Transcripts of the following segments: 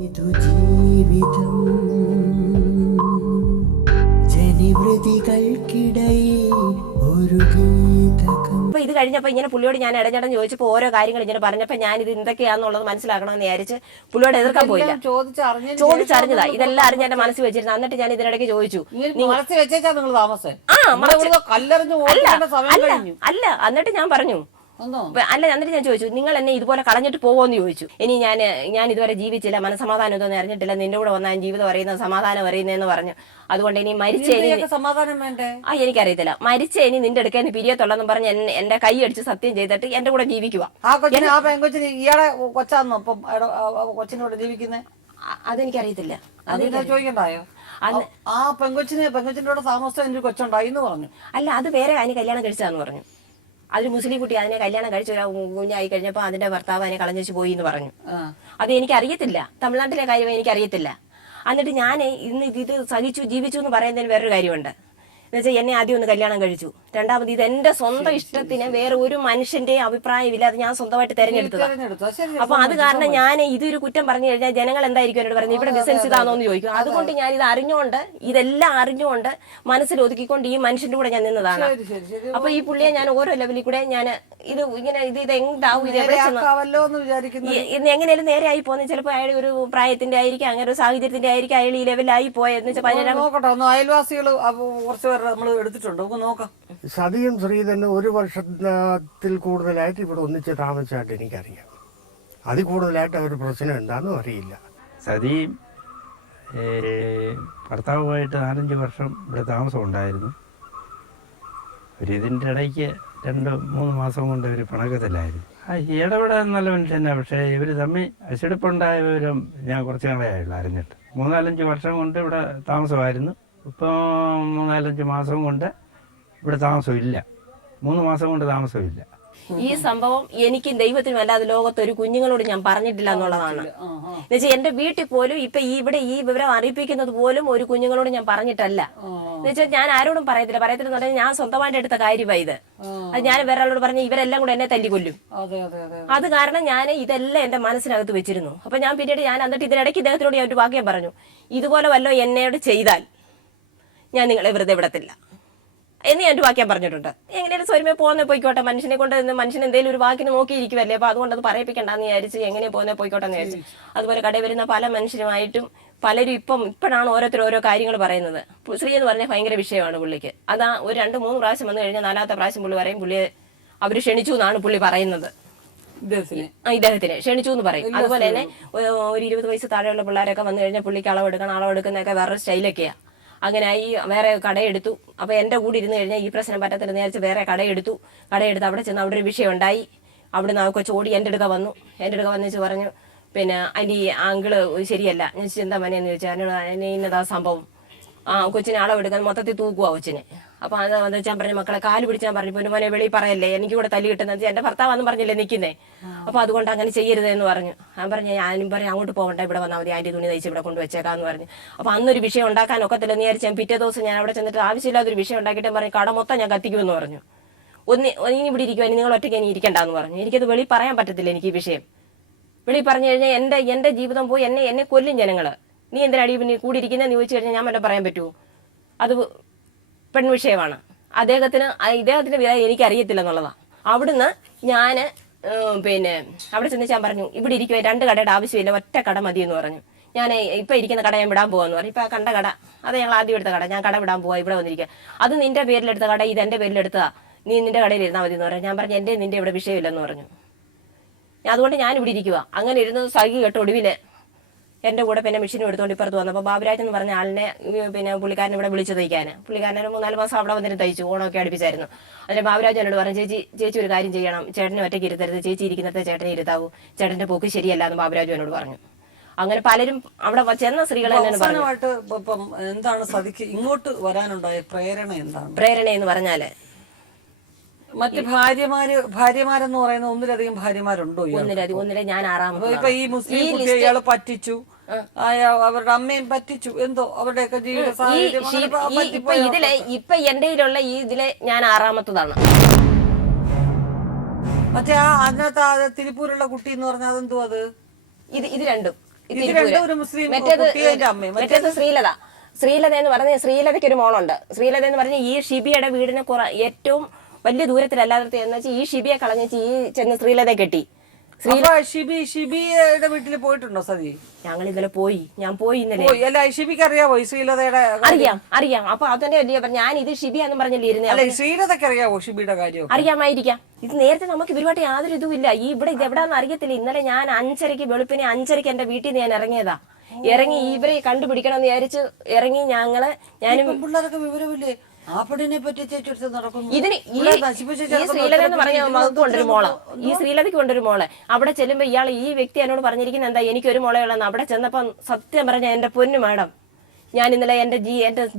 ഇതു ജീവിതം ജനിവൃതികൾക്കിടയിൽ ഒരു ഗീതകം. അപ്പൊ ഇത് കഴിഞ്ഞപ്പോ ഇങ്ങനെ പുള്ളിയോട് ഞാൻ ഇടഞ്ഞിടം ചോദിച്ചപ്പോ ഓരോ കാര്യങ്ങൾ ഇങ്ങനെ പറഞ്ഞപ്പോ ഞാൻ ഇത് എന്തൊക്കെയാന്നുള്ളത് മനസ്സിലാക്കണമെന്ന് വിചാരിച്ച് പുള്ളിയോട് എതിർക്കാൻ പോയില്ല. ചോദിച്ചറിഞ്ഞതാ, ഇതെല്ലാം അറിഞ്ഞ് എന്റെ മനസ്സിൽ വെച്ചിരുന്നു. എന്നിട്ട് ഞാൻ ഇതിനിടയ്ക്ക് ചോദിച്ചു, അല്ല എന്നിട്ട് ഞാൻ പറഞ്ഞു എന്നിട്ട് ഞാൻ ചോദിച്ചു, നിങ്ങൾ എന്നെ ഇതുപോലെ കളഞ്ഞിട്ട് പോവോന്ന് ചോദിച്ചു. ഇനി ഞാൻ ഇതുവരെ ജീവിച്ചില്ല, മനസമാധാനം ഇതൊന്നും അറിഞ്ഞിട്ടില്ല, നിന്റെ കൂടെ വന്നാൽ ജീവിതം അറിയുന്നത് സമാധാനം അറിയുന്നതെന്ന് പറഞ്ഞു. അതുകൊണ്ട് ഇനി മരിച്ച സമാധാനം വേണ്ടേ? എനിക്കറിയത്തില്ല, മരിച്ച ഇനി നിന്റെ അടുക്കേന്ന് പിരിയത്തുള്ളെന്ന് പറഞ്ഞ് എന്റെ കൈ അടിച്ച് സത്യം ചെയ്തിട്ട് എന്റെ കൂടെ ജീവിക്കുക. ഇയാളെ കൊച്ചാന്നോ ഇപ്പം കൊച്ചിനോട് ജീവിക്കുന്നത്? അതെനിക്കറിയത്തില്ല. ചോദിക്കണ്ടായോ? ആ പെങ്കൊച്ചിന്റെ കൂടെ താമസം എന്റെ കൊച്ചുണ്ടായി എന്ന് പറഞ്ഞു. അല്ല, അത് വേറെ അതിന് കല്യാണം കഴിച്ചതാന്ന് പറഞ്ഞു. അതൊരു മുസ്ലിം കുട്ടി അതിനെ കല്യാണം കഴിച്ച കുഞ്ഞായി കഴിഞ്ഞപ്പോ അതിന്റെ ഭർത്താവ് അതിനെ കളഞ്ഞു പോയി എന്ന് പറഞ്ഞു. അത് എനിക്കറിയത്തില്ല, തമിഴ്നാട്ടിലെ കാര്യം എനിക്കറിയത്തില്ല. എന്നിട്ട് ഞാൻ ഇന്ന് ഇത് സഹിച്ചു ജീവിച്ചു എന്ന് പറയുന്നതിന് വേറൊരു കാര്യമുണ്ട്. എന്നുവെച്ചാൽ എന്നെ ആദ്യം ഒന്ന് കല്യാണം കഴിച്ചു, രണ്ടാമത് ഇത് എന്റെ സ്വന്തം ഇഷ്ടത്തിന് വേറെ ഒരു മനുഷ്യന്റെ അഭിപ്രായമില്ലാതെ ഞാൻ സ്വന്തമായിട്ട് തെരഞ്ഞെടുത്തതാണ്. അപ്പൊ അത് കാരണം ഞാൻ ഇതൊരു കുറ്റം പറഞ്ഞു കഴിഞ്ഞാൽ ജനങ്ങൾ എന്തായിരിക്കും എന്നോട് പറഞ്ഞു, ഇവിടെ ബിസിനസ് ഇതാണോ എന്ന് ചോദിക്കും. അതുകൊണ്ട് ഞാൻ ഇത് അറിഞ്ഞുകൊണ്ട്, ഇതെല്ലാം അറിഞ്ഞുകൊണ്ട് മനസ്സിൽ ഒതുക്കിക്കൊണ്ട് ഈ മനുഷ്യന്റെ കൂടെ ഞാൻ നിന്നതാണ്. അപ്പൊ ഈ പുള്ളിയെ ഞാൻ ഓരോ ലെവലിൽ കൂടെ ഞാൻ ഇത് ഇങ്ങനെ ഇത് എന്താവും, ഇത് എങ്ങനെയാലും നേരെ ആയി പോകുന്നത്. ചിലപ്പോൾ അയാൾ ഒരു പ്രായത്തിന്റെ ആയിരിക്കും, അങ്ങനെ ഒരു സാഹചര്യത്തിന്റെ ആയിരിക്കും അയാൾ ഈ ലെവലായി പോയെന്ന് വെച്ചാൽ അയൽവാസികൾ നമ്മൾ എടുത്തിട്ടുണ്ട്, നോക്കാം. സതിയും ശ്രീധനും 1 വർഷത്തിൽ കൂടുതലായിട്ട് ഇവിടെ ഒന്നിച്ച് താമസിച്ചായിട്ട് എനിക്കറിയാം. അതിൽ കൂടുതലായിട്ട് അവർ പ്രശ്നം എന്താണെന്നും അറിയില്ല. സതിയും ഭർത്താവുമായിട്ട് 4-5 വർഷം ഇവിടെ താമസം ഉണ്ടായിരുന്നു. ഇതിൻ്റെ ഇടയ്ക്ക് 2-3 മാസം കൊണ്ട് ഇവർ പിണക്കത്തിലായിരുന്നു. ഇടപെടാൻ നല്ല മനുഷ്യനാണ്, പക്ഷേ ഇവർ തമ്മിൽ അച്ചടിപ്പുണ്ടായ വിവരം ഞാൻ കുറച്ച് നാളെയായുള്ളൂ അറിഞ്ഞിട്ട്. 3-4-5 വർഷം കൊണ്ട് ഇവിടെ താമസമായിരുന്നു. ഇപ്പം 3-4-5 മാസം കൊണ്ട് ഇവിടെ താമസമില്ല. 3 മാസം കൊണ്ട് താമസമില്ല. ഈ സംഭവം എനിക്കും ദൈവത്തിനും അല്ലാതെ ലോകത്തൊരു കുഞ്ഞുങ്ങളോട് ഞാൻ പറഞ്ഞിട്ടില്ല എന്നുള്ളതാണ്. എന്നുവെച്ചാൽ എന്റെ വീട്ടിൽ പോലും ഇപ്പൊ ഇവിടെ ഈ വിവരം അറിയിപ്പിക്കുന്നത് പോലും ഒരു കുഞ്ഞുങ്ങളോട് ഞാൻ പറഞ്ഞിട്ടല്ല. എന്നുവെച്ചാൽ ഞാൻ ആരോടും പറയത്തില്ലെന്ന് പറഞ്ഞാൽ ഞാൻ സ്വന്തമായിട്ട് എടുത്ത കാര്യമായി ഇത്. അത് ഞാൻ വേറെ ആളോട് പറഞ്ഞ ഇവരെല്ലാം കൂടെ എന്നെ തല്ലിക്കൊല്ലും. അത് കാരണം ഞാൻ ഇതെല്ലാം എന്റെ മനസ്സിനകത്ത് വെച്ചിരുന്നു. അപ്പൊ ഞാൻ പിന്നീട് എന്നിട്ട് ഇതിനിടയ്ക്ക് ഇദ്ദേഹത്തിനോട് ഞാൻ ഒരു വാക്യം പറഞ്ഞു, ഇതുപോലെ വല്ലോ എന്നോട് ചെയ്താൽ ഞാൻ നിങ്ങളെ വെറുതെ വിടത്തില്ല എന്ന് ഞാൻ ഒരു വാക്യം പറഞ്ഞിട്ടുണ്ട്. എങ്ങനെയാണ് സ്വരമേ പോകുന്നേ പോയിക്കോട്ടെ, മനുഷ്യനെ കൊണ്ട് മനുഷ്യൻ എന്തെങ്കിലും ഒരു വാക്കിന് നോക്കിയിരിക്കുമല്ലേ, അപ്പൊ അതുകൊണ്ട് അത് പറയിപ്പിക്കണ്ടെന്ന് വിചാരിച്ച് എങ്ങനെ പോകുന്നേ പോയിക്കോട്ടെ എന്ന് വിചാരിച്ചു. അതുപോലെ കടയിൽ വരുന്ന പല മനുഷ്യരുമായിട്ടും പലരും ഇപ്പോഴാണ് ഓരോരുത്തർ ഓരോ കാര്യങ്ങൾ പറയുന്നത്. ശ്രീ എന്ന് പറഞ്ഞാൽ ഭയങ്കര വിഷയമാണ് പുള്ളിക്ക്. അതാ ഒരു 2-3 പ്രാവശ്യം വന്നു കഴിഞ്ഞാൽ 4ാമത്തെ പ്രാവശ്യം പുള്ളി പറയും പുള്ളിയെ അവർ ക്ഷണിച്ചു എന്നാണ് പുള്ളി പറയുന്നത്. ഇദ്ദേഹത്തിന് ക്ഷണിച്ചു എന്ന് പറയും. അതുപോലെ തന്നെ ഒരു 20 വയസ്സ് താഴെയുള്ള പിള്ളേരൊക്കെ വന്നു കഴിഞ്ഞാൽ പുള്ളിക്ക് അളവെടുക്കുന്നതൊക്കെ വേറൊരു സ്റ്റൈലൊക്കെയാണ്. അങ്ങനെയായി വേറെ കടയെടുത്തു. അപ്പൊ എന്റെ കൂടെ ഇരുന്ന് കഴിഞ്ഞാൽ ഈ പ്രശ്നം പറ്റത്തില്ല നേരിച്ച് വേറെ കടയെടുത്ത് അവിടെ ചെന്ന് അവിടെ ഒരു വിഷയം ഉണ്ടായി. അവിടെ നിന്ന് ചോടി എൻ്റെ അടുക്ക വന്നു വെച്ച് പറഞ്ഞു, പിന്നെ അതിൻ്റെ ഈ ആങ്കിള് ശരിയല്ല. ഞാൻ എന്താ മനയെന്ന് ചോദിച്ചാൽ എന്നോട് ഇന്നതാ സംഭവം, കൊച്ചിനെ അളവെടുക്കാൻ മൊത്തത്തിൽ തൂക്കുക കൊച്ചിനെ. അപ്പൊ അത് ഞാൻ പറഞ്ഞു, മക്കളെ കാല് പിടിച്ചാൽ പറഞ്ഞു, പിന്നെ മോനെ വെളി പറയല്ലേ, എനിക്ക് കൂടെ തല്ലി കിട്ടുന്നത് എന്റെ ഭർത്താവെന്നും പറഞ്ഞില്ലേ നിൽക്കുന്നേ, അപ്പൊ അതുകൊണ്ട് അങ്ങനെ ചെയ്യരുതെന്ന് പറഞ്ഞു. ഞാൻ പറഞ്ഞു ഞാനും പറഞ്ഞു അങ്ങോട്ട് പോകണ്ട, ഇവിടെ വന്നാൽ മതി, ആന്റി തുണി തയ്ച്ച് ഇവിടെ കൊണ്ടുവച്ചേക്കാന്ന് പറഞ്ഞു. അപ്പൊ അന്നൊരു വിഷയം ഉണ്ടാക്കാൻ ഒക്കത്തില്ലെന്ന് വിചാരിച്ചു ഞാൻ പിറ്റേ ദിവസം ഞാൻ അവിടെ ചെന്നിട്ട് ആവശ്യമില്ലാത്തൊരു വിഷയം ഉണ്ടാക്കിയിട്ട് പറഞ്ഞു കട മൊത്തം ഞാൻ കത്തിക്കുമെന്ന് പറഞ്ഞു. ഇനി ഇവിടെ ഇരിക്കുവാൻ നിങ്ങൾ ഒറ്റയ്ക്ക് ഇനി ഇരിക്കണ്ടെന്ന് പറഞ്ഞു. എനിക്കത് വെളി പറയാൻ പറ്റത്തില്ല. എനിക്ക് ഈ വിഷയം വെളി പറഞ്ഞു കഴിഞ്ഞാൽ എന്റെ ജീവിതം പോയി എന്നെ കൊല്ലും ജനങ്ങള്. നീ എന്തിനാടി പിന്നെ കൂടിയിരിക്കുന്നതെന്ന് ചോദിച്ചു കഴിഞ്ഞാൽ ഞാൻ വല്ലതും പറയാൻ പറ്റുമോ? അത് പെൺവിഷയമാണ്. ഇദ്ദേഹത്തിന്റെ വില എനിക്കറിയത്തില്ല എന്നുള്ളതാണ്. അവിടുന്ന് ഞാൻ പിന്നെ അവിടെ ചെന്ന് ഞാൻ പറഞ്ഞു ഇവിടെ ഇരിക്കുക, 2 കടയുടെ ആവശ്യമില്ല, ഒറ്റ കട മതി എന്ന് പറഞ്ഞു. ഞാൻ ഇപ്പൊ ഇരിക്കുന്ന കട ഞാൻ വിടാൻ പോകാന്ന് പറഞ്ഞു. ഇപ്പൊ കണ്ട കട അത് ഞങ്ങൾ ആദ്യം എടുത്ത കട, ഞാൻ കട വിടാൻ പോവാ, ഇവിടെ വന്നിരിക്കുക. അത് നിന്റെ പേരിലെടുത്ത കട, ഇത് എന്റെ പേരിലെടുത്തതാ, നീ നിന്റെ കടയിൽ ഇരുന്നാൽ മതി എന്ന് പറഞ്ഞു. ഞാൻ പറഞ്ഞു നിന്റെ ഇവിടെ വിഷയമില്ലെന്ന് പറഞ്ഞു. അതുകൊണ്ട് ഞാൻ ഇവിടെ ഇരിക്കുക. അങ്ങനെ ഇരുന്ന് സഹി കേട്ടോ. ഒടുവില് എന്റെ കൂടെ പിന്നെ മെഷീനും എടുത്തുകൊണ്ട് ഇപ്പുറത്ത് വന്നപ്പോൾ ബാബുരാജ് എന്ന് പറഞ്ഞ ആളിനെ പിന്നെ പുള്ളിക്കാരനെ ഇവിടെ വിളിച്ചു തയ്ക്കാന്. പുള്ളിക്കാരനെ 3-4 മാസം അവിടെ വന്നിട്ട് തയ്ച്ചു, ഓണമൊക്കെ അടുപ്പിച്ചായിരുന്നു. അതിന് ബാബുരാജ് എന്നോട് പറഞ്ഞു, ചേച്ചി ഒരു കാര്യം ചെയ്യണം, ചേട്ടനെ ഒറ്റയ്ക്ക് ഇരുത്തരുത്, ചേച്ചി ഇരിക്കുന്നത് ചേട്ടനെ ഇരുത്താവൂ, ചേട്ടന്റെ പോക്ക് ശരിയല്ല എന്ന് ബാബുരാജു എന്നോട് പറഞ്ഞു. അങ്ങനെ പലരും അവിടെ ചെന്ന സ്ത്രീകൾ എന്താണ് സതിക്ക് ഇങ്ങോട്ട് വരാനുണ്ടായ പ്രേരണ എന്താണ്? പ്രേരണ എന്ന് പറഞ്ഞാല് മറ്റ് ഭാര്യമാരെന്ന് പറയുന്ന 1-ലധികം ഭാര്യമാരുണ്ടോ? ഒന്നിലെ ഞാൻ 6ാമത്. ഇപ്പൊ ഈ മുസ്ലിം കുട്ടികളെ പറ്റിച്ചു, അവരുടെ അമ്മയും പറ്റിച്ചു, എന്തോ അവരുടെയൊക്കെ ജീവിത സാഹചര്യം. ഇപ്പൊ എന്റെ ഇതിലെ ഞാൻ 6ാമത്തതാണ്. മറ്റേ അതിനകത്ത് തിരുപ്പൂരുള്ള കുട്ടി എന്ന് പറഞ്ഞാൽ അതെന്തോ അത് ഇത് രണ്ടും ഇത് തിരുപ്പൂര്. രണ്ടും ഒരു മുസ്ലിം മറ്റേത് കുട്ടിയുടെ അമ്മയും. മറ്റേത് ശ്രീലത എന്ന് പറഞ്ഞ ശ്രീലതയ്ക്ക് ഒരു മോളുണ്ട്. ശ്രീലത എന്ന് പറഞ്ഞ ഈ ഷിബിയുടെ വീടിന് ഏറ്റവും വലിയ ദൂരത്തിലല്ലാത്ത എന്ന് വെച്ചാൽ ഈ ഷിബിയെ കളഞ്ഞിച്ച് ഈ ചെന്ന് ശ്രീലതയെ കെട്ടി. ഷിബിയുടെ വീട്ടിൽ പോയിട്ടുണ്ടോ സതി? ഞങ്ങൾ ഇന്നലെ ഞാൻ പോയി ഇന്നലെ. അല്ല ഷിബിക്ക് അറിയാവോ ഈ ശ്രീലതയുടെ? അറിയാം. അപ്പൊ അതിന്റെ വലിയ ഞാൻ ഇത് ഷിബിയാന്ന് പറഞ്ഞല്ലേ ഇരുന്നേ. അല്ല ശ്രീലതയ്ക്ക് അറിയാവോ ഷിബിയുടെ കാര്യം? അറിയാമായിരിക്കാം. ഇത് നേരത്തെ നമുക്ക് ഇവരുമായിട്ട് യാതൊരു ഇതുമില്ല. ഇവിടെ ഇത് എവിടാന്ന് അറിയത്തില്ല. ഇന്നലെ ഞാൻ 5:30 വെളുപ്പിനെ 5:30 എന്റെ വീട്ടിൽ നിന്ന് ഞാൻ ഇറങ്ങിയതാ. ഇറങ്ങി ഇവരെ കണ്ടുപിടിക്കണം എന്ന് വിചാരിച്ച് ഇറങ്ങി ഞാനും പിള്ളേരൊക്കെ വിവരമില്ലേ ആ പെണ്ണിനെ പറ്റി നടക്കുന്നു. ഇതിന് ഈ ശ്രീലത എന്ന് പറഞ്ഞ മകൾക്ക് കൊണ്ടൊരു മോള്, ഈ ശ്രീലതയ്ക്ക് കൊണ്ടൊരു മോള്. അവിടെ ചെല്ലുമ്പോ ഇയാൾ ഈ വ്യക്തി എന്നോട് പറഞ്ഞിരിക്കുന്നത് എന്താ, എനിക്കൊരു മോളെ ഉള്ളതെന്ന്. അവിടെ ചെന്നപ്പം സത്യം പറഞ്ഞ എന്റെ പൊന്നു മാഡം, ഞാൻ ഇന്നലെ എന്റെ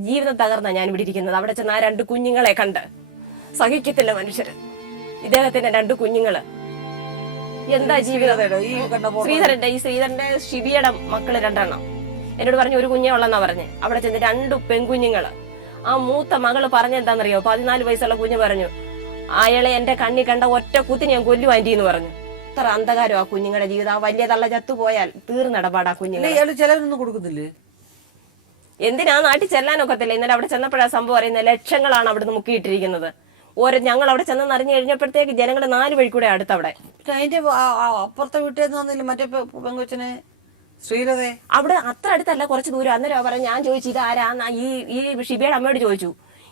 ജീവിതം തകർന്നാ ഞാൻ ഇവിടെ ഇരിക്കുന്നത്. അവിടെ ചെന്ന് ആ 2 കുഞ്ഞുങ്ങളെ കണ്ട് സഹിക്കത്തില്ല മനുഷ്യര്. ഇദ്ദേഹത്തിന്റെ 2 കുഞ്ഞുങ്ങള് എന്താ ജീവിതം. ശ്രീധരന്റെ ഷിബിയുടെ മക്കള് 2 എണ്ണം. എന്നോട് പറഞ്ഞു ഒരു കുഞ്ഞേ ഉള്ളെന്നാ പറഞ്ഞ്. അവിടെ ചെന്ന് 2 പെൺകുഞ്ഞുങ്ങള്. ആ മൂത്ത മകള് പറഞ്ഞെന്താന്നറിയോ, 14 വയസ്സുള്ള കുഞ്ഞ് പറഞ്ഞു, അയാളെ എന്റെ കണ്ണി കണ്ട ഒറ്റ കുത്തിന് ഞാൻ കൊല്ലു ആന്റി എന്ന് പറഞ്ഞു. അത്ര അന്ധകാരം ആ കുഞ്ഞുങ്ങളുടെ ജീവിതം. ആ വലിയ തള്ള ചത്തുപോയാൽ തീർന്നിടപാട് ആ കുഞ്ഞുങ്ങൾ. ചെലവൊന്നും കൊടുക്കുന്നില്ലേ? എന്തിനാ നാട്ടിൽ ചെല്ലാനൊക്കത്തില്ല. ഇന്നലെ അവിടെ ചെന്നപ്പോഴാ സംഭവം അറിയുന്നത്. ലക്ഷങ്ങളാണ് അവിടുന്ന് മുക്കിയിട്ടിരിക്കുന്നത്. ഞങ്ങൾ അവിടെ ചെന്ന് അറിഞ്ഞു കഴിഞ്ഞപ്പോഴത്തേക്ക് ജനങ്ങൾ 4 വഴി കൂടെ അടുത്തവിടെ. അതിന്റെ അപ്പുറത്തെ വീട്ടിൽ മറ്റേ പെങ്കൊച്ചിനെ ശ്രീലതേ അവിടെ അത്ര അടുത്തല്ല, കുറച്ച് ദൂരം. അന്നേരം പറഞ്ഞു, ഞാൻ ചോദിച്ചു ഇതാരാ ഈ ഷിബിയുടെ അമ്മയോട് ചോദിച്ചു,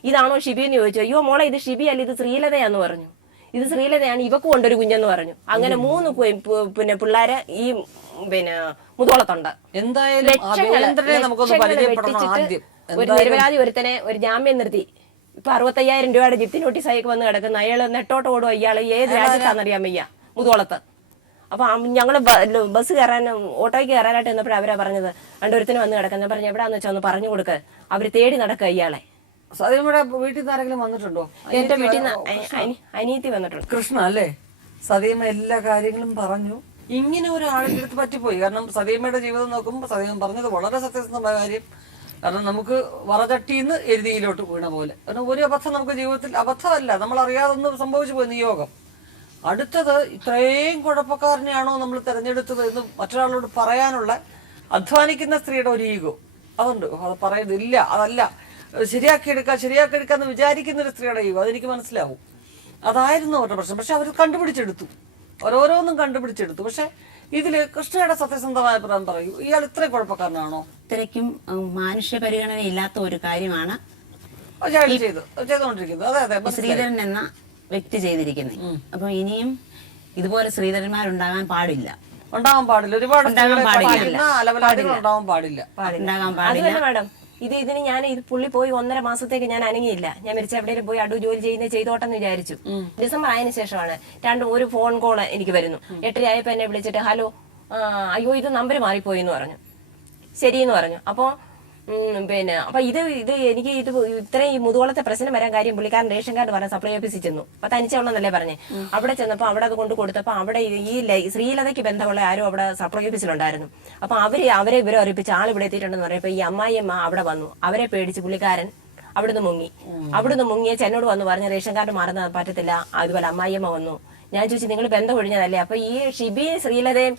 ഇതാണോ ഷിബി എന്ന് ചോദിച്ചു. അയ്യോ മോളെ ഇത് ഷിബി അല്ല, ഇത് ശ്രീലതയാന്ന് പറഞ്ഞു. ഇത് ശ്രീലതയാണ്, ഇവക്ക് കൊണ്ടൊരു കുഞ്ഞെന്ന് പറഞ്ഞു. അങ്ങനെ 3 പിള്ളേരെ ഈ മുതോളത്തുണ്ട്. എന്തായാലും ഒരു നിരപരാധി ഒരുത്തനെ ഒരു ജാമ്യം നിർത്തി. ഇപ്പൊ 65,000 രൂപയുടെ ജിപ്തി നോട്ടീസ് അയക്ക് വന്ന് കിടക്കുന്ന അയാൾ നെട്ടോട്ട് ഓടും. ഇയാള് ഏത് രാജ്യത്താണെന്നറിയാൻ വയ്യ, മുതോളത്ത്. അപ്പൊ ഞങ്ങള് ബസ് കയറാനും ഓട്ടോയ്ക്ക് കയറാനായിട്ട് എന്നപ്പോഴും അവരാ പറഞ്ഞത് രണ്ടൊരുത്തിന് വന്ന് കിടക്കുന്ന. പറഞ്ഞു എവിടാന്ന് വെച്ചാൽ ഒന്ന് പറഞ്ഞു കൊടുക്ക, അവര് തേടി നടക്കുക ഇയാളെ. വീട്ടിൽ നിന്ന് ആരെങ്കിലും വന്നിട്ടുണ്ടോ? എന്റെ വീട്ടിൽ നിന്ന് അനിയത്തി വന്നിട്ടുണ്ട്. കൃഷ്ണ അല്ലേ? സതീമ എല്ലാ കാര്യങ്ങളും പറഞ്ഞു. ഇങ്ങനെ ഒരാളിന്റെ അടുത്ത് പറ്റിപ്പോയി. കാരണം സതീമയുടെ ജീവിതം നോക്കുമ്പോൾ സതീമ പറഞ്ഞത് വളരെ സത്യസന്ധമായ കാര്യം. കാരണം നമുക്ക് വറചട്ടിന്ന് എരുതിയിലോട്ട് വീണ പോലെ. കാരണം ഒരു അബദ്ധം നമുക്ക് ജീവിതത്തിൽ അബദ്ധമല്ല, നമ്മൾ അറിയാതെ ഒന്ന് സംഭവിച്ചു പോയി നിയോഗം. അടുത്തത് ഇത്രയും കുഴപ്പക്കാരനെയാണോ നമ്മൾ തിരഞ്ഞെടുത്തത് എന്ന് മറ്റൊരാളോട് പറയാനുള്ള അധ്വാനിക്കുന്ന സ്ത്രീയുടെ ഒരു ഈഗോ അതുണ്ട്. അത് പറയുന്നില്ല, അതല്ല ശരിയാക്കിയെടുക്കാന്ന് വിചാരിക്കുന്ന ഒരു സ്ത്രീയുടെ ഈഗോ, അതെനിക്ക് മനസ്സിലാവും. അതായിരുന്നു അവരുടെ പ്രശ്നം. പക്ഷെ അവർ കണ്ടുപിടിച്ചെടുത്തു, ഓരോരോന്നും കണ്ടുപിടിച്ചെടുത്തു. പക്ഷെ ഇതില് കൃഷ്ണയുടെ സത്യസന്ധമായ അഭിപ്രായം പറയൂ, ഇയാൾ ഇത്രയും കുഴപ്പക്കാരനാണോ? ഇത്രയ്ക്കും മാനുഷ്യ പരിഗണന ഇല്ലാത്ത ഒരു കാര്യമാണ് ചെയ്തുകൊണ്ടിരിക്കുന്നത്. അതെ അതെ, ശ്രീധരൻ എന്ന വ്യക്തി ചെയ്തിരിക്കുന്നത്. അപ്പൊ ഇനിയും ഇതുപോലെ ശ്രീധരന്മാരുണ്ടാകാൻ പാടില്ല, ഉണ്ടാകാൻ പാടില്ല. ഒരുപാട് ഉണ്ടാകാൻ പാടില്ല, ഉണ്ടാവാൻ പാടില്ല, ഉണ്ടാകാൻ പാടില്ല. മാഡം ഇതിന് ഞാൻ പുള്ളി പോയി 1.5 മാസത്തേക്ക് ഞാൻ അനങ്ങിയില്ല. ഞാൻ മരിച്ച എവിടെയും പോയി അടു ജോലി ചെയ്തോട്ടെന്ന് വിചാരിച്ചു. ഡിസംബർ ആയതിനു ശേഷമാണ് ഒരു ഫോൺ കോള് എനിക്ക് വരുന്നു. 8:30 ആയപ്പോ എന്നെ വിളിച്ചിട്ട് ഹലോ, അയ്യോ ഇത് നമ്പർ മാറിപ്പോയി എന്ന് പറഞ്ഞു. ശരിയെന്ന് പറഞ്ഞു. അപ്പൊ അപ്പൊ ഇത് എനിക്ക് ഇത്രയും ഈ മുതുകുളത്തെ പ്രശ്നം വരാൻ കാര്യം പുള്ളിക്കാരൻ റേഷൻ കാർഡ് പറഞ്ഞ സപ്ലൈ ഓഫീസിൽ ചെന്നു. അപ്പൊ തനിച്ചുള്ളന്നല്ലേ പറഞ്ഞേ. അവിടെ ചെന്നപ്പോ അവിടെ അത് കൊണ്ട് കൊടുത്തപ്പോ അവിടെ ഈ ശ്രീലതയ്ക്ക് ബന്ധമുള്ള ആരും അവിടെ സപ്ലൈ ഓഫീസിലുണ്ടായിരുന്നു. അപ്പൊ അവരെ ഇവരെ അറിയിപ്പിച്ച് ആൾ ഇവിടെ എത്തിയിട്ടുണ്ടെന്ന് പറയുമ്പോ ഈ അമ്മായിയമ്മ അവിടെ വന്നു. അവരെ പേടിച്ച് പുള്ളിക്കാരൻ അവിടുന്ന് മുങ്ങിയ എന്നോട് വന്നു പറഞ്ഞു റേഷൻ കാർഡ് മാറുന്ന പറ്റത്തില്ല. അതുപോലെ അമ്മായിയമ്മ വന്നു. ഞാൻ ചോദിച്ചു നിങ്ങൾ ബന്ധം ഒഴിഞ്ഞതല്ലേ? അപ്പൊ ഈ ഷിബി ശ്രീലതയും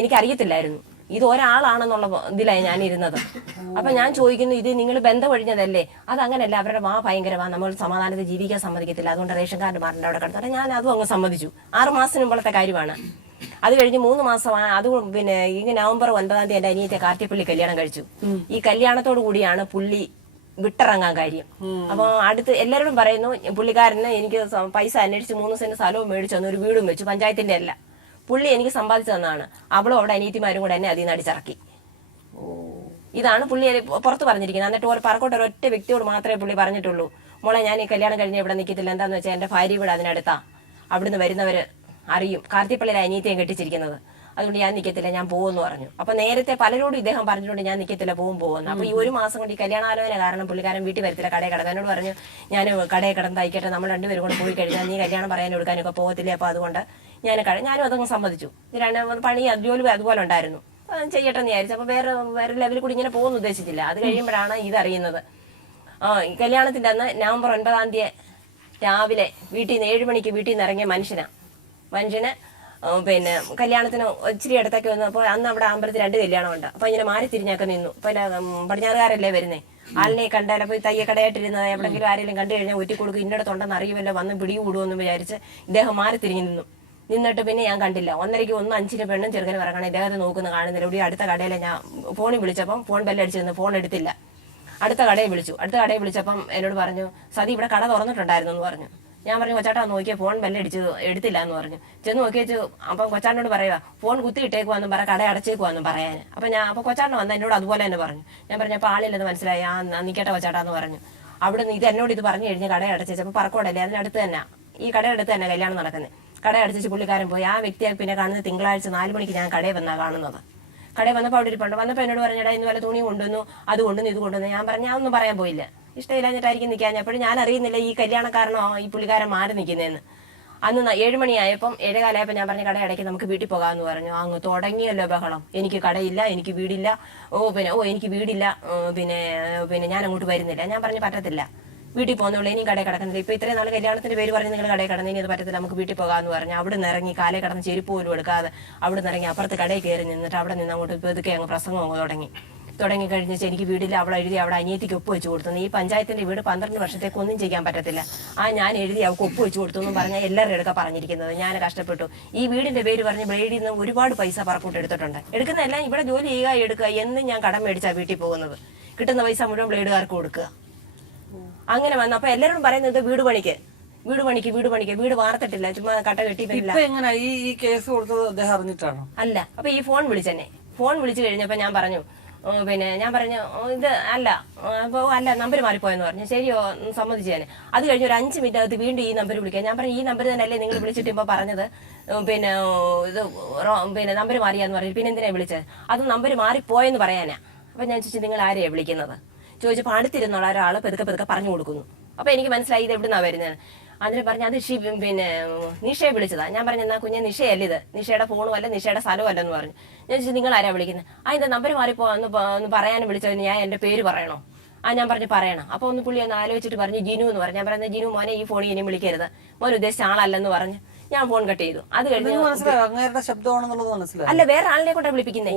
എനിക്ക് അറിയത്തില്ലായിരുന്നു, ഇത് ഒരാളാണെന്നുള്ള ഇതിലായി ഞാൻ ഇരുന്നത്. അപ്പൊ ഞാൻ ചോദിക്കുന്നു ഇത് നിങ്ങൾ ബന്ധം ഒഴിഞ്ഞതല്ലേ? അതങ്ങനല്ല, അവരുടെ ഭയങ്കരമാ, നമ്മൾ സമാധാനത്തിൽ ജീവിക്കാൻ സമ്മതിക്കത്തില്ല, അതുകൊണ്ട് റേഷൻ കാർഡ് മാറേണ്ട അവിടെ കിടന്നിട്ട് ഞാൻ അതും അങ്ങ് സമ്മതിച്ചു. 6 മാസത്തിന് മുമ്പത്തെ കാര്യമാണ്. അത് കഴിഞ്ഞ് 3 മാസമാണ്. അത് ഈ നവംബർ 9 എന്റെ അനിയത്തെ കാർത്തിപ്പള്ളി കല്യാണം കഴിച്ചു. ഈ കല്യാണത്തോടു കൂടിയാണ് പുള്ളി വിട്ടിറങ്ങാൻ കാര്യം. അപ്പൊ അടുത്ത് എല്ലാവരോടും പറയുന്നു പുള്ളിക്കാരന് എനിക്ക് പൈസ അന്വേഷിച്ച് 3 സെന്റ് സ്ഥലവും മേടിച്ചു തന്നു, ഒരു വീടും വെച്ചു. പഞ്ചായത്തിന്റെ അല്ല, പുള്ളി എനിക്ക് സമ്പാദിച്ചു തന്നാണ്. അവളും അവിടെ അനിയത്തിമാരും കൂടെ എന്നെ അതിൽ നിന്ന് അടിച്ചിറക്കി. ഇതാണ് പുള്ളി പുറത്ത് പറഞ്ഞിരിക്കുന്നത്. എന്നിട്ട് പറക്കോട്ട് ഒരൊറ്റ വ്യക്തിയോട് മാത്രമേ പുള്ളി പറഞ്ഞിട്ടുള്ളൂ, മോളെ ഞാൻ ഈ കല്യാണം കഴിഞ്ഞ് ഇവിടെ നിൽക്കത്തില്ല, എന്താന്ന് വെച്ചാൽ എന്റെ ഭാര്യ ഇവിടെ അതിനടുത്താ, അവിടുന്ന് വരുന്നവര് അറിയും, കാർത്തിപ്പള്ളിയിലെ അനിയത്തിയും കെട്ടിച്ചിരിക്കുന്നത്, അതുകൊണ്ട് ഞാൻ നിൽക്കത്തില്ല, ഞാൻ പോകുമെന്ന് പറഞ്ഞു. അപ്പൊ നേരത്തെ പലരോടും ഇദ്ദേഹം പറഞ്ഞിട്ടുണ്ട് ഞാൻ നിൽക്കത്തില്ല, പോകുന്നു. അപ്പൊ ഈ 1 മാസം കൊണ്ട് ഈ കല്യാണാലോചന കാരണം പുള്ളിക്കാരൻ വീട്ടിൽ വരത്തില്ല, കടയിൽ കിടക്കാൻ. എന്നോട് പറഞ്ഞു ഞാൻ കടയിൽ കിടന്ന് തയ്ക്കട്ടെ, നമ്മൾ 2 പേരും കൂടെ പോയി കഴിഞ്ഞാൽ നീ കല്യാണം പറയാനും എടുക്കാനൊക്കെ പോകത്തില്ലേ, അപ്പൊ അതുകൊണ്ട് ഞാനും അതങ്ങ് സമ്മതിച്ചു. പണി ജോലി അതുപോലെ ഉണ്ടായിരുന്നു, ചെയ്യട്ടെ എന്ന് വിചാരിച്ചു. അപ്പൊ വേറെ ലെവലിൽ കൂടി ഇങ്ങനെ പോകുന്നു ഉദ്ദേശിച്ചില്ല. അത് കഴിയുമ്പോഴാണ് ഇതറിയുന്നത്. കല്യാണത്തിന്റെ അന്ന് നവംബർ 9 രാവിലെ വീട്ടിൽ നിന്ന് 7 മണിക്ക് വീട്ടിൽ നിന്ന് ഇറങ്ങിയ മനുഷ്യന് പിന്നെ കല്യാണത്തിന് ഇച്ചിരി ഇടത്തേക്ക് വന്നു. അപ്പോൾ അന്ന് അവിടെ അമ്പലത്തിൽ 2 കല്യാണമുണ്ട്. അപ്പോൾ ഇങ്ങനെ മാറി തിരിഞ്ഞൊക്കെ നിന്നു. പിന്നെ പടിഞ്ഞാറുകാരല്ലേ വരുന്നേ, ആളിനെ കണ്ടാൽ അപ്പോൾ തയ്യക്കടയായിട്ടിരുന്നത് എവിടെയെങ്കിലും ആരെങ്കിലും കണ്ടു കഴിഞ്ഞാൽ ഒറ്റി കൊടുക്കും, ഇന്നടത്തുണ്ടെന്ന് അറിയുമല്ലോ, വന്ന് പിടികൂടുമെന്ന് വിചാരിച്ച് ഇദ്ദേഹം മാറി തിരിഞ്ഞു നിന്നിട്ട് പിന്നെ ഞാൻ കണ്ടില്ല. 1:30 1:05 പെണ്ണും ചെറുക്കനും ഇറങ്ങണം. ഇദ്ദേഹത്തെ നോക്കുന്ന കാണുന്നില്ല. ഇവിടെ അടുത്ത കടയിലെ ഞാൻ ഫോണിൽ വിളിച്ചപ്പം ഫോൺ ബെല്ലടിച്ചിരുന്നു, ഫോൺ എടുത്തില്ല. അടുത്ത കടയിൽ വിളിച്ചപ്പം എന്നോട് പറഞ്ഞു, സതി ഇവിടെ കട തുറന്നിട്ടുണ്ടായിരുന്നു എന്ന് പറഞ്ഞു. ഞാൻ പറഞ്ഞു, കൊച്ചാട്ടാ നോക്കിയാൽ ഫോൺ എടുത്തില്ല എന്ന് പറഞ്ഞു. ചെന്ന് നോക്കിയേച്ചു. അപ്പം കൊച്ചാട്ടനോട് പറയുക, ഫോൺ കുത്തി ഇട്ടേക്കുവാന്നും പറ, കട അടച്ചേക്കുവാന്നും പറയാൻ. അപ്പോൾ കൊച്ചാട്ടൻ വന്ന് എന്നോട് അതുപോലെ തന്നെ പറഞ്ഞു. ഞാൻ പറഞ്ഞു, അപ്പോൾ ആളില്ലെന്ന് മനസ്സിലായി, നിൽക്കട്ടെ കൊച്ചാട്ടാന്ന് പറഞ്ഞു. അവിടെ നിന്ന് എന്നോട് ഇത് പറഞ്ഞു കഴിഞ്ഞ് കട അടച്ചേച്ചപ്പോൾ പറക്കോടല്ലേ, അതിനടുത്ത് തന്നെ, ഈ കടയുടെ അടുത്ത് തന്നെ കല്യാണം നടക്കുന്നത്. കട അടച്ചിട്ട് പുള്ളിക്കാരൻ പോയി. ആ വ്യക്തിയെ പിന്നെ കാണുന്നത് തിങ്കളാഴ്ച 4 മണിക്ക് ഞാൻ കടയിൽ വന്നാണ് കാണുന്നത്. കടയിൽ വന്നപ്പോൾ അവിടെ ഇരിപ്പുണ്ട്. വന്നപ്പോൾ എന്നോട് പറഞ്ഞടാ, ഇന്ന് വല്ല തുണി കൊണ്ടുവന്നു, അത് കൊണ്ടുവന്നു, ഇത് കൊണ്ടുവന്നു. ഞാൻ പറഞ്ഞു, ഞാൻ ഒന്നും പറയാൻ പോയില്ല, ഇഷ്ടമില്ലാഞ്ഞിട്ടായിരിക്കും നിൽക്കാൻ. അപ്പോഴും ഞാൻ അറിയുന്നില്ല ഈ കല്യാണക്കാരനോ ഈ പുള്ളിക്കാരൻ മാറി നിൽക്കുന്നതെന്ന്. അന്ന് 7 മണിയായപ്പം 7:15 ഞാൻ പറഞ്ഞു, കട അടയ്ക്ക്, നമുക്ക് വീട്ടിൽ പോകാമെന്ന് പറഞ്ഞു. അങ്ങ് തുടങ്ങിയല്ലോ ബഹളം. എനിക്ക് കടയില്ല, എനിക്ക് വീടില്ല, എനിക്ക് വീടില്ല, പിന്നെ ഞാൻ അങ്ങോട്ട് വരുന്നില്ല. ഞാൻ പറഞ്ഞു, പറ്റത്തില്ല, വീട്ടിൽ പോകുന്നുള്ളൂ, ഇനിയും കടയിൽ കിടക്കുന്നില്ല. ഇപ്പൊ ഇത്രയും നാൾ കല്യാണത്തിന്റെ പേര് പറഞ്ഞ് നിങ്ങൾ കടയിൽ കിടന്നു, ഇനി അത് പറ്റത്തില്ല, നമുക്ക് വീട്ടിൽ പോകാമെന്ന് പറഞ്ഞു. അവിടെ നിന്ന് ഇറങ്ങി കാലേ കിടന്ന് ചെരുപ്പ് പോലും എടുക്കാതെ അവിടെ നിന്ന് ഇറങ്ങി അപ്പുറത്ത് കടയിൽ കയറി നിന്നിട്ട് അവിടെ നിന്ന് അങ്ങോട്ട് ഇതൊക്കെ അങ്ങ് പ്രസംഗം അങ്ങ് തുടങ്ങിക്കഴിഞ്ഞാൽ എനിക്ക് വീടില്ല, അവിടെ എഴുതി അവിടെ അനിയത്തിക്ക് ഒപ്പ് വെച്ച് കൊടുത്തു. ഈ പഞ്ചായത്തിന്റെ വീട് 12 വർഷത്തേക്ക് ഒന്നും ചെയ്യാൻ പറ്റത്തില്ല, ഞാൻ എഴുതി അവൾക്ക് ഒപ്പ് വെച്ച് കൊടുത്തു എന്നും പറഞ്ഞാൽ എല്ലാവരുടെ എടുക്കാൻ പറഞ്ഞിരിക്കുന്നത്. ഞാൻ കഷ്ടപ്പെട്ടു. ഈ വീടിന്റെ പേര് പറഞ്ഞ് ബ്ലേഡിൽ നിന്ന് ഒരുപാട് പൈസ പറക്കൂട്ട് എടുത്തിട്ടുണ്ട്. എടുക്കുന്നതെല്ലാം ഇവിടെ ജോലി ചെയ്യുക, എടുക്കുക എന്ന് ഞാൻ കടം മേടിച്ചാൽ വീട്ടിൽ പോകുന്നത്. കിട്ടുന്ന പൈസ മുഴുവൻ ബ്ലേഡുകാർക്ക് കൊടുക്കുക. അങ്ങനെ വന്നു. അപ്പൊ എല്ലാവരും പറയുന്നത് വീട് പണിക്ക് വീട് വാർത്തിട്ടില്ല, ചുമ്മാ കട്ട കെട്ടിയിട്ടില്ല. ഈ കേസ് കൊടുത്തത് അദ്ദേഹം അറിഞ്ഞിട്ടാണോ? അല്ല. അപ്പൊ ഈ ഫോൺ വിളിച്ചു കഴിഞ്ഞപ്പോ ഞാൻ പറഞ്ഞു, ഇത് അല്ല, അപ്പോൾ അല്ല, നമ്പർ മാറിപ്പോയെന്ന് പറഞ്ഞു. ശരിയോ, സമ്മതിച്ചേനെ. അത് കഴിഞ്ഞ് ഒരു 5 മിനിറ്റ് അകത്ത് വീണ്ടും ഈ നമ്പർ വിളിക്കുക. ഞാൻ പറഞ്ഞു, ഈ നമ്പർ തന്നെയല്ലേ നിങ്ങൾ വിളിച്ചിട്ട് ഇപ്പോൾ പറഞ്ഞത്, ഇത് നമ്പർ മാറിയാന്ന് പറഞ്ഞു. പിന്നെ എന്തിനാ വിളിച്ചത്? അത് നമ്പർ മാറിപ്പോയെന്ന് പറയാനാ. അപ്പൊ ഞാൻ ചോദിച്ചു, നിങ്ങൾ ആരെയാണ് വിളിക്കുന്നത് ചോദിച്ചപ്പോൾ അടുത്തിരുന്നുള്ള ഒരാൾ പെതുക്കെ പറഞ്ഞു കൊടുക്കുന്നു. അപ്പൊ എനിക്ക് മനസ്സിലായി ഇത് എവിടുന്നാ വരുന്നത്. അതിന് പറഞ്ഞു, അത് നിഷയെ വിളിച്ചതാ. ഞാൻ പറഞ്ഞു, എന്നാ കുഞ്ഞെ, നിഷയല്ല ഇത്, നിഷയുടെ ഫോണും അല്ല, നിഷയുടെ സ്ഥലവും അല്ലെന്ന് പറഞ്ഞു. ഞാൻ ചോദിച്ചു, നിങ്ങൾ ആരാ വിളിക്കുന്നത്? ഇതിന്റെ നമ്പർ മാറിപ്പോ ഒന്ന് പറയാനും വിളിച്ചതിന് ഞാൻ എന്റെ പേര് പറയണോ? ഞാൻ പറഞ്ഞു, പറയണം. അപ്പൊ പുള്ളി ഒന്ന് ആലോചിച്ചിട്ട് പറഞ്ഞു, ജിനു എന്ന് പറഞ്ഞു. ഞാൻ പറയുന്നത്, ജിനു മോനെ, ഈ ഫോണിൽ ഇനിയും വിളിക്കരുത്, മോൻ ഉദ്ദേശിച്ച ആളല്ലെന്ന് പറഞ്ഞു. ഞാൻ ഫോൺ കട്ട് ചെയ്തു. അത് കഴിഞ്ഞ് അല്ല, വേറെ ആളിനെ കൊണ്ടാണ് വിളിപ്പിക്കുന്നേ.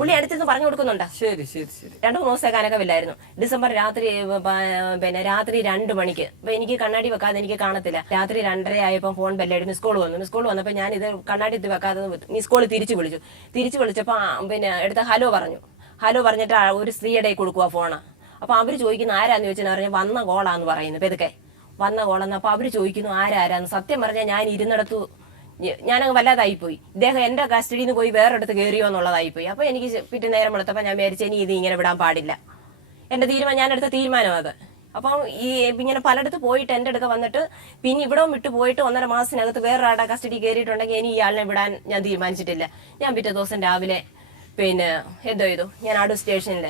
പുള്ളി അടുത്തിരുന്ന് പറഞ്ഞു കൊടുക്കുന്നുണ്ട്. 2-3 ദിവസത്തെ കനകമില്ലായിരുന്നു. ഡിസംബർ രാത്രി 2 മണിക്ക്. അപ്പൊ എനിക്ക് കണ്ണാടി വെക്കാതെ എനിക്ക് കാണത്തില്ല. രാത്രി 2:30 ആയപ്പോൾ ഫോൺ ബെല്ലടി മിസ് കോൾ വന്നപ്പോൾ ഞാൻ ഇത് കണ്ണാടി വെക്കാതെ മിസ് കോൾ തിരിച്ചു വിളിച്ചപ്പോ എടുത്ത ഹലോ പറഞ്ഞിട്ട് ഒരു സ്ത്രീയുടെ കൊടുക്കുക ഫോണ്. അപ്പൊ അവര് ചോദിക്കുന്ന ആരാന്ന് ചോദിച്ചാൽ പറഞ്ഞാൽ വന്ന കോളാന്ന് പറയുന്നു. പെതുക്കെ വന്ന കോളെന്ന്. അപ്പൊ അവര് ചോദിക്കുന്നു ആരാന്ന്. സത്യം പറഞ്ഞാൽ ഞാൻ ഇരുന്നിടത്തു ഞാനങ്ങ് വല്ലാതായിപ്പോയി. ഇദ്ദേഹം എന്റെ കസ്റ്റഡിയിൽ നിന്ന് പോയി വേറെടുത്ത് കയറിയോ എന്നുള്ളതായിപ്പോയി. അപ്പൊ എനിക്ക് പിറ്റേ നേരം വെളുത്തപ്പോൾ ഞാൻ വിചാരിച്ചു, ഇനി ഇത് ഇങ്ങനെ വിടാൻ പാടില്ല. ഞാൻ എടുത്ത തീരുമാനം അത്. അപ്പം ഈ ഇങ്ങനെ പലയിടത്ത് പോയിട്ട് എൻ്റെ അടുക്ക വന്നിട്ട് പിന്നെ ഇവിടെ വിട്ടു പോയിട്ട് 1.5 മാസത്തിനകത്ത് വേറൊരാളുടെ കസ്റ്റഡി കയറിയിട്ടുണ്ടെങ്കിൽ ഇനി ഇയാളിനെ വിടാൻ ഞാൻ തീരുമാനിച്ചിട്ടില്ല. ഞാൻ പിറ്റേ ദിവസം രാവിലെ എന്തോ ചെയ്തു, ഞാൻ അടൂർ സ്റ്റേഷനിൽ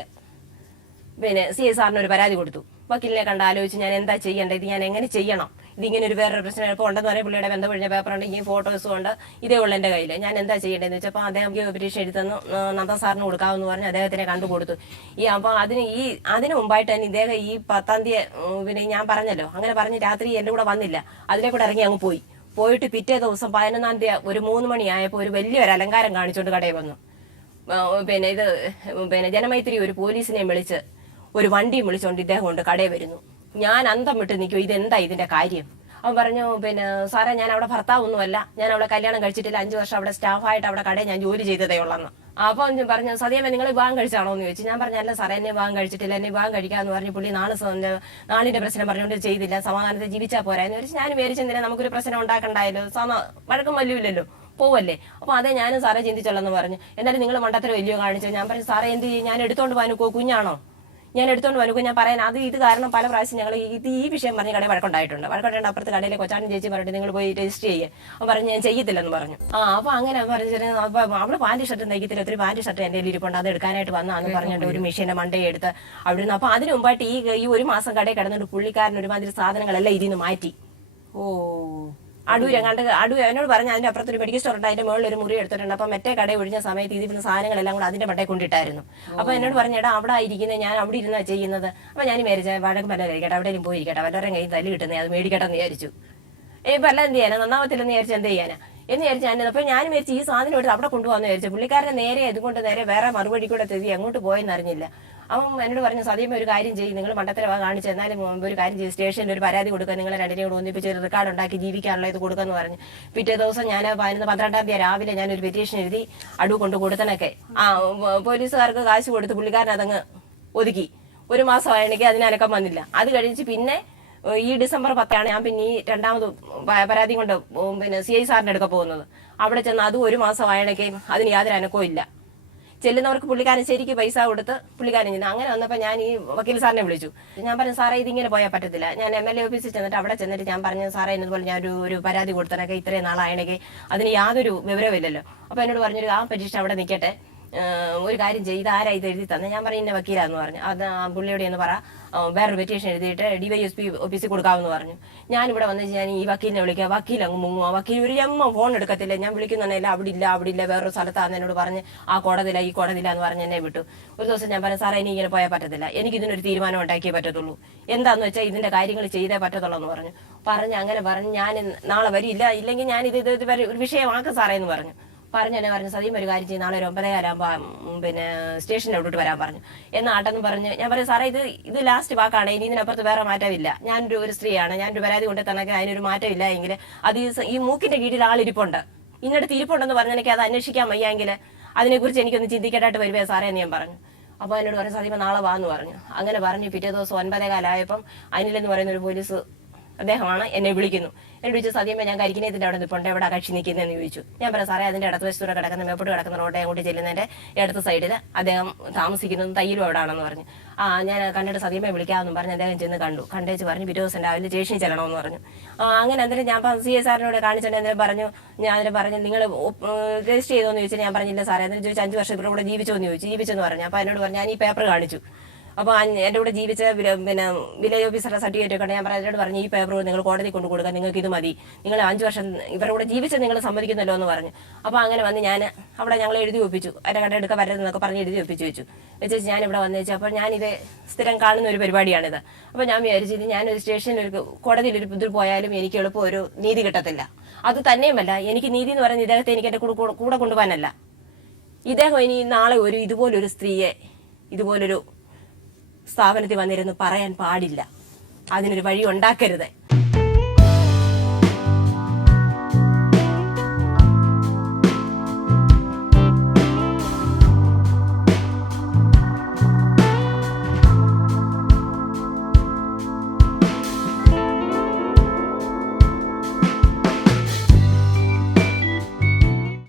CI സാറിന് ഒരു പരാതി കൊടുത്തു. വക്കീലിനെ കണ്ട് ആലോചിച്ച് ഞാൻ എന്താ ചെയ്യേണ്ടത്, ഇത് ഞാൻ എങ്ങനെ ചെയ്യണം, ഇതിങ്ങനെ ഒരു വേറൊരു പ്രശ്നം ഇപ്പോൾ ഉണ്ടെന്ന് പറയാൻ പുള്ളിയുടെ ബന്ധപ്പെടിഞ്ഞ പേപ്പറുണ്ട്, ഈ ഫോട്ടോസും ഉണ്ട്, ഇതേ ഉള്ളൂ എൻ്റെ കയ്യിൽ, ഞാൻ എന്താ ചെയ്യേണ്ടതെന്ന് വെച്ചപ്പോൾ അദ്ദേഹം പരീക്ഷ എഴുതുന്നു, നന്ദ സാറിന് കൊടുക്കാമെന്ന് പറഞ്ഞ് അദ്ദേഹത്തിനെ കണ്ടു കൊടുത്തു. അപ്പോൾ അതിന് മുമ്പായിട്ട് തന്നെ ഇദ്ദേഹം ഈ 10-ാം തീയതി ഞാൻ പറഞ്ഞല്ലോ, അങ്ങനെ പറഞ്ഞ് രാത്രി എൻ്റെ കൂടെ വന്നില്ല, അതിലെ കൂടെ ഇറങ്ങി അങ്ങ് പോയിട്ട് പിറ്റേ ദിവസം 11-ാം തീയതി ഒരു 3 മണിയായപ്പോൾ ഒരു വലിയൊരു അലങ്കാരം കാണിച്ചുകൊണ്ട് കടയിൽ വന്നു. ജനമൈത്രി ഒരു പോലീസിനെ വിളിച്ച് ഒരു വണ്ടിയും വിളിച്ചുകൊണ്ട് ഇദ്ദേഹം കൊണ്ട് കടയിൽ വരുന്നു. ഞാൻ അന്തം വിട്ട് നിൽക്കും, ഇതെന്താ ഇതിന്റെ കാര്യം. അവൻ പറഞ്ഞു, സാറേ, ഞാൻ അവിടെ ഭർത്താവൊന്നുമല്ല, ഞാൻ അവിടെ കല്യാണം കഴിച്ചിട്ടില്ല, 5 വർഷം അവിടെ സ്റ്റാഫായിട്ട് അവിടെ കടയിൽ ഞാൻ ജോലി ചെയ്തതേ ഉള്ളെന്ന്. അപ്പോൾ പറഞ്ഞു, സതിയമ്മ നിങ്ങൾ വിവാഹം കഴിച്ചാണോ എന്ന് ചോദിച്ചു. ഞാൻ പറഞ്ഞു, അല്ല സാറേ, എന്നെ വിവാഹം കഴിച്ചിട്ടില്ല, എന്നെ വിവാഹം കഴിക്കാമെന്ന് പറഞ്ഞു. പുള്ളി നാളിന്റെ പ്രശ്നം പറഞ്ഞുകൊണ്ട് ചെയ്തില്ല, സമാധാനത്തെ ജീവിച്ചാൽ പോരാ എന്ന് വെച്ചാൽ ഞാൻ വിചാരിച്ചെന്തിനാ നമുക്കൊരു പ്രശ്നം ഉണ്ടാക്കണ്ടായല്ലോ, വഴക്കം വല്ലുമില്ലല്ലോ, പോവല്ലേ. അപ്പോൾ അതേ ഞാനും സാറേ ചിന്തിച്ചോളെന്ന് പറഞ്ഞു. എന്നാലും നിങ്ങൾ മണ്ടത്തരം വലിയോ കാണിച്ചു. ഞാൻ പറഞ്ഞു, സാറേ എന്ത് ചെയ്യും, ഞാൻ എടുത്തോണ്ട് പോകാനോ, കുഞ്ഞാണോ, ഞാൻ എടുത്തോണ്ട് വരും. ഞാൻ പറയാൻ ഇത് കാരണം പല പ്രാവശ്യം ഞങ്ങൾ ഈ വിഷയം പറഞ്ഞ് കടയിൽ വഴക്കുണ്ടായിട്ടുണ്ട്. അപ്പുറത്ത് കടയിലെ കൊച്ചാട്ടൻ ചേച്ചി പറഞ്ഞിട്ട് നിങ്ങൾ പോയി രജിസ്റ്റർ ചെയ്യുക. അവൻ പറഞ്ഞു, ഞാൻ ചെയ്യത്തില്ലെന്ന് പറഞ്ഞു. അപ്പോൾ അങ്ങനെ പറഞ്ഞു. അപ്പോൾ അവള് പാൻറ് ഷർട്ട് തയ്ക്കത്തില്ല, ഒത്തിരി പാൻറ് ഷർട്ട് എൻ്റെ ഇരിപ്പുണ്ട്, അത് എടുക്കാനായിട്ട് വന്നാന്ന് പറഞ്ഞിട്ട് ഒരു മെഷീൻ്റെ മണ്ടേ എടുത്ത് അവിടെ നിന്ന്. അപ്പോൾ അതിന് മുമ്പായിട്ട് ഈ 1 മാസം കടയിൽ കിടന്നിട്ട് പുള്ളിക്കാരൻ ഒരുമാതിരി സാധനങ്ങളെല്ലാം ഇതിൽ നിന്ന് മാറ്റി. അടൂർ എന്നോട് പറഞ്ഞ് അതിന്റെ അപ്പുറത്തൊരു മെഡിക്കൽ സ്റ്റോർ ഉണ്ട്, അതിന്റെ മുകളിൽ ഒരു മുറി എടുത്തിട്ടുണ്ട്. അപ്പൊ മറ്റേ കടയിൽ ഒഴിഞ്ഞ സമയത്ത് ഇതിന്റെ സാധനങ്ങളെല്ലാം കൂടെ അതിന്റെ മണ്ടയിൽ കൊണ്ടിട്ടായിരുന്നു. അപ്പൊ എന്നോട് പറഞ്ഞേടാ, അവിടെ ഇരിക്കുന്നത്, ഞാൻ അവിടെ ഇരുന്നാ ചെയ്യുന്നത്. അപ്പൊ ഞാൻ മേടിച്ച വഴക്കം വല്ലതായിരിക്കട്ടെ, എവിടെയും പോയിരിക്കട്ടെ, വല്ലവരും കയ്യിൽ തല്ലി കിട്ടുന്നത്, അത് മേടിക്കട്ടെ എന്ന് വിചാരിച്ചു. ഇപ്പൊ എല്ലാം എന്ത് ചെയ്യാനാ, നന്നാവത്തില്ലെന്ന് വിചാരിച്ചു എന്ത് ചെയ്യാനാ. എന്ന് വിചാരിച്ചു ഞാൻ. അപ്പോൾ ഞാൻ വിചാരിച്ചു ഈ സാധനം എടുത്ത് അവിടെ കൊണ്ടുപോകാന്ന് വിചാരിച്ചു. പുള്ളിക്കാരനെ നേരെ ഇതുകൊണ്ട് നേരെ വേറെ മറുപടി കൂടെ തെറ്റി എങ്ങോട്ട് പോയെന്ന് അറിഞ്ഞില്ല. അവൻ എന്നോട് പറഞ്ഞു, സദ്യമ ഒരു കാര്യം ചെയ്യും, നിങ്ങൾ മണ്ടത്തര കാണിച്ചു എന്നാലും ഒരു കാര്യം ചെയ്യും, സ്റ്റേഷനിൽ ഒരു പരാതി കൊടുക്കുക, നിങ്ങൾ രണ്ടിനെയും കൂടെ ഒന്നിപ്പിച്ച് ഒരു റെക്കോർഡ് ഉണ്ടാക്കി ജീവിക്കാനുള്ള ഇത് കൊടുക്കുമെന്ന് പറഞ്ഞു. പിറ്റേ ദിവസം ഞാൻ 12-ാം തീയതി രാവിലെ ഞാനൊരു പെറ്റീഷൻ എഴുതി അടു കൊണ്ട് കൊടുത്തനൊക്കെ പോലീസുകാർക്ക് കാശ് കൊടുത്ത് പുള്ളിക്കാരൻ അതങ്ങ് ഒതുക്കി. 1 മാസമായെങ്കിൽ അതിനനക്കം വന്നില്ല. അത് കഴിഞ്ഞ് പിന്നെ ഈ ഡിസംബർ 10 ഞാൻ പിന്നെ ഈ 2ാമത് പരാതി കൊണ്ട് പിന്നെ CI സാറിൻ്റെ അടുക്ക പോകുന്നത്. അവിടെ ചെന്ന് അത് 1 മാസമായണേക്കും അതിന് യാതൊരു അനക്കവും ഇല്ല. ചെല്ലുന്നവർക്ക് പുള്ളിക്കാരൻ ശരിക്ക് പൈസ കൊടുത്ത് പുള്ളിക്കാരൻ ചെന്ന്. അങ്ങനെ വന്നപ്പോൾ ഞാൻ ഈ വക്കീൽ സാറിനെ വിളിച്ചു. ഞാൻ പറഞ്ഞു, സാറേ ഇതിങ്ങനെ പോയാൽ പറ്റത്തില്ല. ഞാൻ MLA ഓഫീസിൽ ചെന്നിട്ട് അവിടെ ചെന്നിട്ട് ഞാൻ പറഞ്ഞു, സാറേ എന്നതുപോലെ ഞാൻ ഒരു പരാതി കൊടുത്തനൊക്കെ ഇത്രയും നാളായണെങ്കിൽ അതിന് യാതൊരു വിവരമില്ലല്ലോ. അപ്പോൾ എന്നോട് പറഞ്ഞൊരു ആ പെറ്റീഷൻ അവിടെ നിൽക്കട്ടെ, ഒരു കാര്യം ചെയ്ത് ആരാ ഇത് എഴുതി തന്നെ. ഞാൻ പറഞ്ഞു, ഇന്ന വക്കീലാന്ന് പറഞ്ഞു. അത് പുള്ളിയോട് എന്ന് പറ വേറൊരു പെറ്റീഷൻ എഴുതിയിട്ട് DYSP ഓഫീസിൽ കൊടുക്കാമെന്ന് പറഞ്ഞു. ഞാനിവിടെ വന്ന് ഞാൻ ഈ വക്കീലിനെ വിളിക്കുക, വക്കീൽ അങ്ങ് മുങ്ങുക. വക്കീൽ ഒരു ഫോൺ എടുക്കത്തില്ല. ഞാൻ വിളിക്കുന്നുണ്ടെങ്കിൽ അവിടെ ഇല്ല വേറൊരു സ്ഥലത്താന്ന് എന്നോട് പറഞ്ഞ് ആ കോടതിയില്ല ഈ കോടതിയില്ല എന്ന് പറഞ്ഞ് എന്നെ വിട്ടു. ഒരു ദിവസം ഞാൻ പറഞ്ഞു, സാറേ ഇനി ഇങ്ങനെ പോയാൽ പറ്റത്തില്ല, എനിക്ക് ഇതിനൊരു തീരുമാനം ഉണ്ടാക്കിയേ പറ്റത്തുള്ളൂ. എന്താന്ന് വെച്ചാൽ ഇതിന്റെ കാര്യങ്ങൾ ചെയ്തേ പറ്റത്തുള്ളൂ എന്ന് പറഞ്ഞു. അങ്ങനെ പറഞ്ഞ് ഞാൻ നാളെ വരില്ല, ഇല്ലെങ്കിൽ ഞാൻ ഇത് ഒരു വിഷയമാക്കും സാറേ എന്ന് പറഞ്ഞു. എന്നെ പറഞ്ഞു, സദ്യം ഒരു കാര്യം ചെയ്യും, നാളെ ഒരു 9:30 പിന്നെ സ്റ്റേഷനിൽ അവിടോട്ട് വരാൻ പറഞ്ഞു. എന്നാട്ടെന്ന് പറഞ്ഞ് ഞാൻ പറഞ്ഞു, സാറേ ഇത് ലാസ്റ്റ് വാക്കാണ്, ഇനി ഇതിനപ്പുറത്ത് വേറെ മാറ്റമില്ല. ഞാനൊരു സ്ത്രീയാണ്, ഞാനൊരു പരാതി കൊണ്ട് തന്നെങ്കിൽ അതിനൊരു മാറ്റമില്ല എങ്കിൽ അത് ഈ മൂക്കിന്റെ കീഴിൽ ആളിരിപ്പുണ്ട്, ഇന്നടുത്ത് ഇരിപ്പുണ്ടെന്ന് പറഞ്ഞെനിക്ക് അത് അന്വേഷിക്കാൻ വയ്യെങ്കിൽ അതിനെക്കുറിച്ച് എനിക്കൊന്ന് ചിന്തിക്കേണ്ടതായിട്ട് വരുവേ സാറേ എന്ന് ഞാൻ പറഞ്ഞു. അപ്പോൾ എന്നോട് പറഞ്ഞു, സദ്യം നാളെ വാന്ന് പറഞ്ഞു. അങ്ങനെ പറഞ്ഞു. പിറ്റേ ദിവസം 9:15 അനിലെന്ന് പറയുന്ന ഒരു പോലീസ് അദ്ദേഹമാണ് എന്നെ വിളിക്കുന്നു. എന്നെ വിളിച്ചു, സദ്യമേ ഞാൻ കരിക്കിനേതിൻ്റെ അവിടെ നിൽപ്പുണ്ട്, എവിടെ കക്ഷി നിൽക്കുന്നതെന്ന് ചോദിച്ചു. ഞാൻ പറഞ്ഞു, സാറേ അതിൻ്റെ ഇടത്ത് വശത്തൂടെ കിടക്കുന്ന മേപ്പോട്ട് കിടക്കുന്ന റോഡെ അങ്ങോട്ട് ചെല്ലുന്നതിൻ്റെ ഇടത്ത് സൈഡിൽ അദ്ദേഹം താമസിക്കുന്നതും തയ്യലും എവിടെയാണെന്ന് പറഞ്ഞു. ഞാൻ കണ്ടിട്ട് സദ്യമേ വിളിക്കാമെന്നും പറഞ്ഞ് അദ്ദേഹം ചെന്ന് കണ്ടേച്ച് പറഞ്ഞു പിറ്റേ ദിവസം രാവിലെ സ്റ്റേഷനിൽ ചെല്ലണമെന്ന് പറഞ്ഞു. അങ്ങനെ അന്നേരം ഞാൻ CI സാറിനോട് കാണിച്ചിട്ട് അന്നേരം പറഞ്ഞു, ഞാൻ പറഞ്ഞു നിങ്ങൾ രജിസ്റ്റർ ചെയ്തോന്ന് ചോദിച്ചാൽ ഞാൻ പറഞ്ഞില്ല സാറേ. എന്നിട്ട് ചോദിച്ചു 5 വർഷം ഇവിടെ ജീവിച്ചോന്ന് ചോദിച്ചു. ജീവിച്ചെന്ന് പറഞ്ഞു. അപ്പോൾ എന്നോട് പറഞ്ഞു, ഞാൻ ഈ പേപ്പർ കാണിച്ചു. അപ്പോൾ എൻ്റെ കൂടെ ജീവിച്ച പിന്നെ വില്ലേജ് ഓഫീസറുടെ സർട്ടിഫിക്കറ്റ് ഒക്കെ ഞാൻ എന്നോട് പറഞ്ഞു, ഈ പേപ്പർ നിങ്ങൾ കോടതി കൊണ്ട് കൊടുക്കുക, നിങ്ങൾക്ക് ഇത് മതി, നിങ്ങൾ 5 വർഷം ഇവരുടെ കൂടെ ജീവിച്ച് നിങ്ങൾ സമ്മതിക്കുന്നല്ലോ എന്ന് പറഞ്ഞു. അപ്പോൾ അങ്ങനെ വന്ന് ഞാൻ അവിടെ ഞങ്ങൾ എഴുതി ഒപ്പിച്ചു. അതിൻ്റെ കണ്ടെടുക്കാൻ വരരുതെന്നൊക്കെ പറഞ്ഞ് എഴുതി ഒപ്പിച്ചു വെച്ചു. ഞാനിവിടെ വന്നു വെച്ചു. അപ്പോൾ ഞാനിത് സ്ഥിരം കാണുന്ന ഒരു പരിപാടിയാണിത്. അപ്പോൾ ഞാൻ വിചാരിച്ചത് ഞാനൊരു സ്റ്റേഷനിൽ കോടതിയിൽ ഒരു ഇതിൽ പോയാലും എനിക്ക് എളുപ്പം ഒരു നീതി കിട്ടത്തില്ല. അത് തന്നെയുമല്ല, എനിക്ക് നീതി എന്ന് പറയുന്നത് ഇദ്ദേഹത്തെ എനിക്ക് എൻ്റെ കൂടെ കൊണ്ടുപോകാനല്ല. ഇദ്ദേഹം ഇനി നാളെ ഇതുപോലൊരു സ്ത്രീയെ ഇതുപോലൊരു സ്ഥാപനത്തിൽ വന്നിരുന്ന് പറയാൻ പാടില്ല. അതിനൊരു വഴി ഉണ്ടാക്കരുത്.